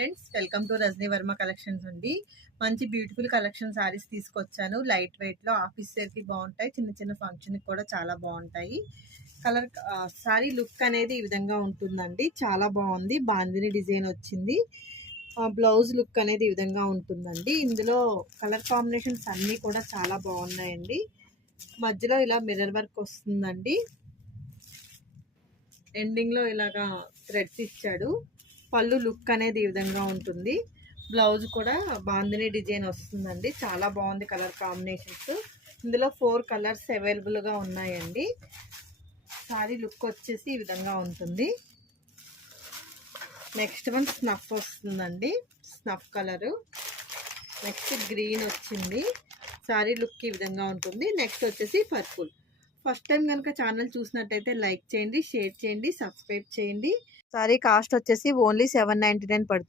Friends, welcome to Rajani Varma collections అండి. మంచి beautiful collection saris తీసుకొచ్చాను. లైట్ వెయిట్ లో ఆఫీస్ వేర్ కి బాగుంటాయి, చిన్న చిన్న ఫంక్షన్ కి కూడా చాలా బాగుంటాయి. కలర్ సారీ లుక్ అనేది ఈ విధంగా ఉంటుందండి. చాలా బాగుంది. బాందిని డిజైన్ వచ్చింది. బ్లౌజ్ లుక్ అనేది ఈ విధంగా ఉంటుందండి. ఇందులో కలర్ కాంబినేషన్స్ అన్నీ కూడా చాలా బాగున్నాయండి. మధ్యలో ఇలా మిర్రర్ వర్క్ వస్తుందండి. ఎండింగ్ లో ఇలాగా థ్రెడ్స్ ఇచ్చాడు. పళ్ళు లుక్ అనేది ఈ విధంగా ఉంటుంది. బ్లౌజ్ కూడా బాందిని డిజైన్ వస్తుందండి. చాలా బాగుంది కలర్ కాంబినేషన్స్. ఇందులో 4 కలర్స్ అవైలబుల్గా ఉన్నాయండి. సారీ లుక్ వచ్చేసి ఈ విధంగా ఉంటుంది. నెక్స్ట్ వన్ స్నఫ్ వస్తుందండి, స్నఫ్ కలరు. నెక్స్ట్ గ్రీన్ వచ్చింది. సారీ లుక్ ఈ విధంగా ఉంటుంది. నెక్స్ట్ వచ్చేసి పర్పుల్. ఫస్ట్ టైం కనుక ఛానల్ చూసినట్టయితే లైక్ చేయండి, షేర్ చేయండి, సబ్స్క్రైబ్ చేయండి. సారీ కాస్ట్ వచ్చేసి ఓన్లీ 799 పడుతుంది.